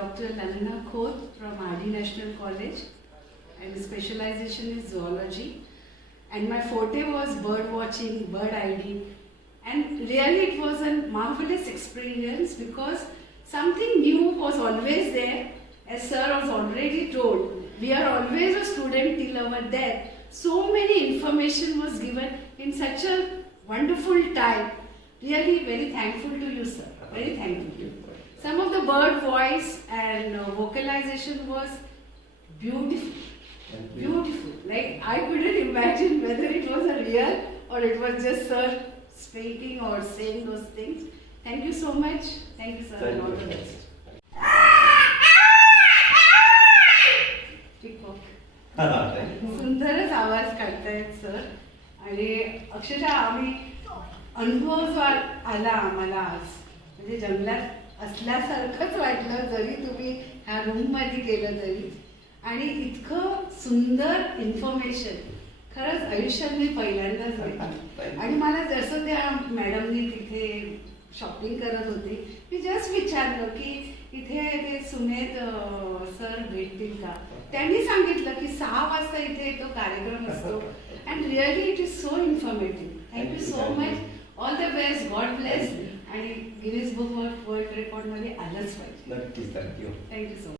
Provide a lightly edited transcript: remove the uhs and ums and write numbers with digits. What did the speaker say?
Dr. Lalana Khoth from RD National College, and specialization is zoology. And my forte was bird watching, bird ID, and really it was a marvelous experience because something new was always there. As sir was already told, we are always a student till our death. So many information was given in such a wonderful time. Really very thankful to you, sir. Very thankful. Some of the bird voice and vocalization was beautiful. Beautiful. Like I couldn't imagine whether it was a real or it was just sir speaking or saying those things. Thank you so much. Thank you, sir. And all the best. सुंदरच आवाज काढतायत sir आणि अक्षरशः आम्ही अनुभव जो आला आम्हाला आज म्हणजे जंगलात असल्यासारखंच वाटलं जरी तुम्ही ह्या रूम मध्ये गेलं तरी आणि इतकं सुंदर इन्फॉर्मेशन खरंच आयुष्यात मी पहिल्यांदाच घेतली आणि मला जसं त्या मॅडमनी तिथे शॉपिंग करत होती मी जस्ट विचारलं की इथे ते सुमेध सर भेटतील का त्यांनी सांगितलं की 6 वाजता इथे तो कार्यक्रम असतो and really it is so informative thank you so much all the best God bless आणि Guinness book of world record मध्ये आलंच पाहिजे नक्कीच थँक्यू थँक्यू सो मच